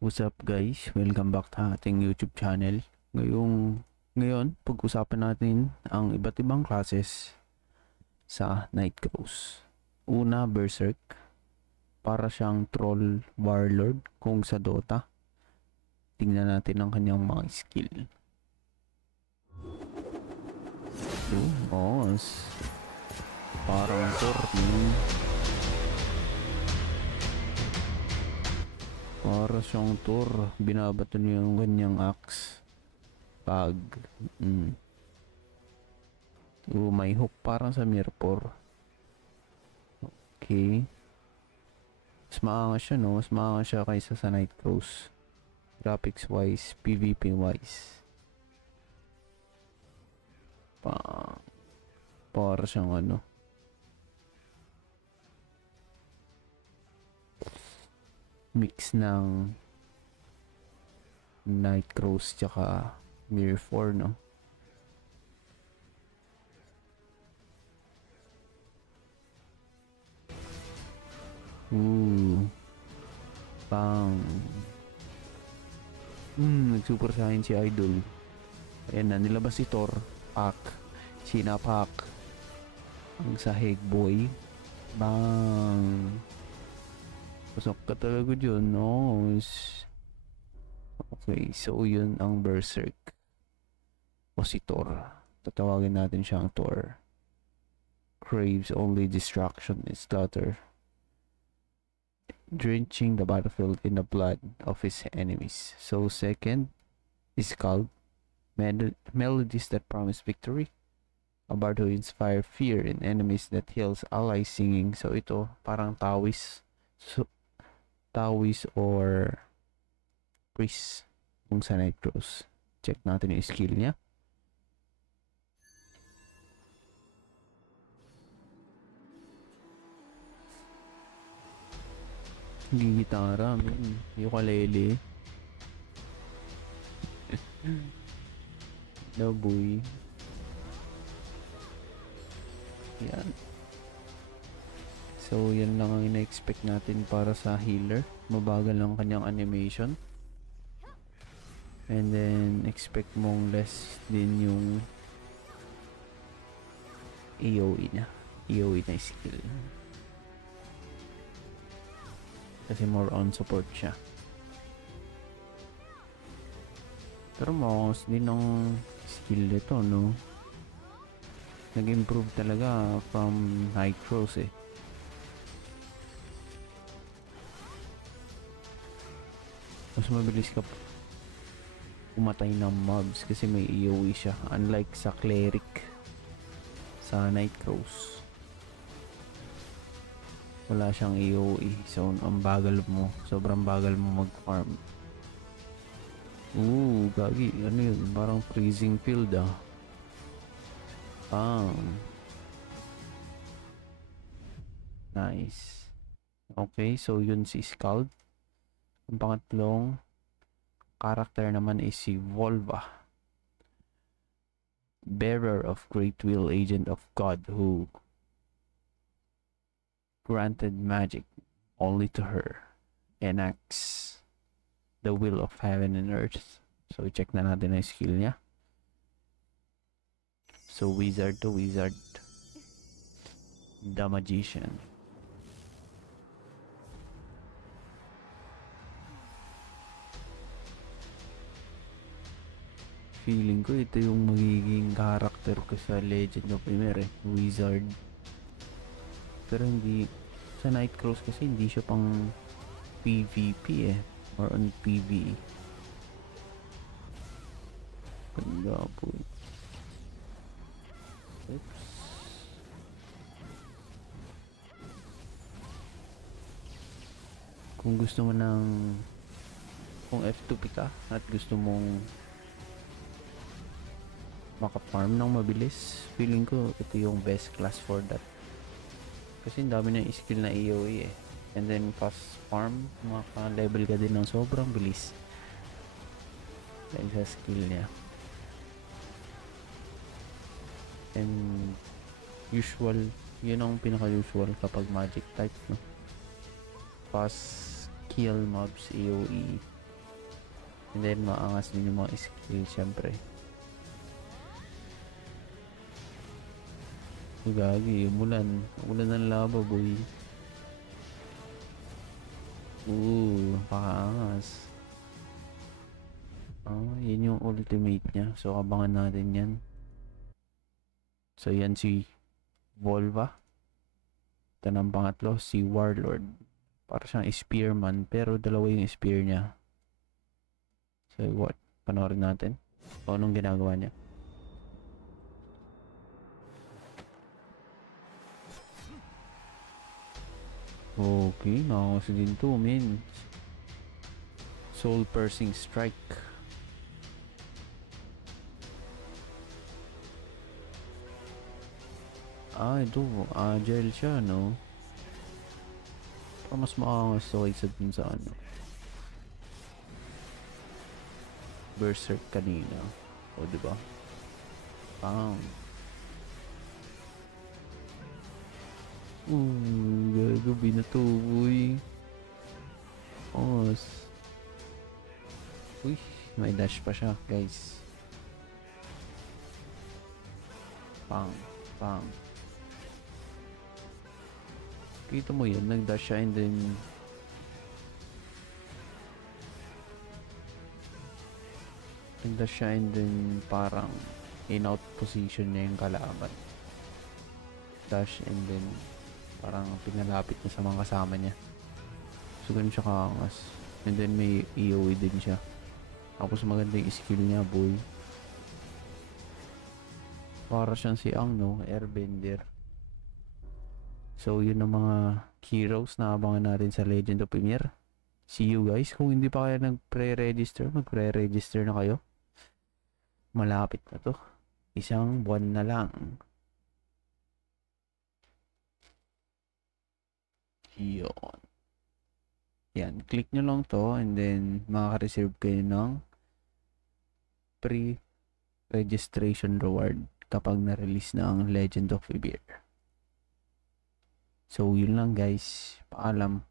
What's up guys? Welcome back sa ating YouTube channel. Ngayon, pag-usapan natin ang iba't ibang classes sa Nightcrows. Una, Berserk. Para siyang troll warlord kung sa Dota. Tingnan natin ang kanyang mga skill. Parang Torni. Para siyang Thor, binabato niya yung kanyang axe. May hook parang sa Mirror. Okay. Mas maangas siya, no? Mas maangas siya kaysa sa Nightcrows. Graphics wise, PvP wise. Para siyang mix ng Nightcrows tsaka Mirror, no? Nag-super saiyan si Idol. Ayan na, nilabas si Thor. Pak. Sinapak. Ang sahig, boy. Bang. Pasok ka talaga dyan, no? Okay, so yun ang Berserk. O si Thor. Tatawagin natin siyang Thor. Craves only destruction and slaughter, drenching the battlefield in the blood of his enemies. So second is called melodies that promise victory. A bard who inspire fear in enemies that heals allies singing. So ito parang Taoist. So Taoist or priest kung sa Nightcrows. Check natin yung skill niya. Gitara, ukulele. Boy. Yan. So, yan lang ang ina-expect natin para sa healer. Mabagal lang kanyang animation. And then, expect mong less din yung AoE na. AoE na skill. Kasi more on support siya. Pero maangas din ng skill nito, no? Nag-improve talaga from Nightcrows eh. Mas mabilis ka pumatay ng mobs kasi may AoE siya. Unlike sa Cleric sa Nightcrows. Wala siyang AoE. So, ang bagal mo. Sobrang bagal mo mag-farm. Gagi. Ano yun? Parang freezing field ah. Nice. Okay, so yun si Scald. Ang pangatlong character naman is si Volva. Bearer of Great Will, Agent of God who granted magic only to her, enacts the will of heaven and earth. So check na natin ang skill niya. So wizard to wizard, the magician. Feeling ko ito yung magiging character ko sa Legend of Emer eh, wizard. Pero hindi sa Nightcrows kasi hindi siya pang PvP eh, or on PvE. Ganda po. Oops. Kung gusto mo kung F2P ka at gusto mong maka-farm ng mabilis, feeling ko ito yung best class for that. Kasi ang dami na skill na AoE eh. And then fast farm, maka-level ka din ng sobrang bilis dahil sa skill niya. And usual, yun ang pinaka-usual kapag magic type, no? Fast kill mobs AoE And then maangas din yung mga skill syempre. Gagi, umulan ng lava boy. Pakaangas. Yun yung ultimate niya. So abangan natin yan. So yan si Volva. Ito ng pangatlo, si Warlord. Para siyang spearman, pero dalawa yung spear niya. So what? Panoorin natin. O anong ginagawa niya. Okay, nakakasi din to, men. Soul piercing strike. Ito, agile siya, no? Para mas makakangas to kaysa dun sa ano. Berserk kanina. O, diba? Gago, binatuboy. Uy, may dash pa siya, guys. Pang. Kita mo yun, nag-dash siya and then parang in-out position niya yung kalaban. Dash and then parang pinalapit niya sa mga kasama niya. So ganun siya kaangas. And then may EOE din siya. Tapos maganda yung skill niya, boy. Para siyang si Ang, no? Airbender. So yun ang mga heroes na abangan natin sa Legend of Ymir. See you guys. Kung hindi pa kayo nag-pre-register, mag-pre-register na kayo. Malapit na to. 1 buwan na lang. Yun. Yan. Click nyo lang to and then makaka-reserve kayo ng pre-registration reward kapag na-release na ang Legend of Ymir. So yun lang guys. Paalam.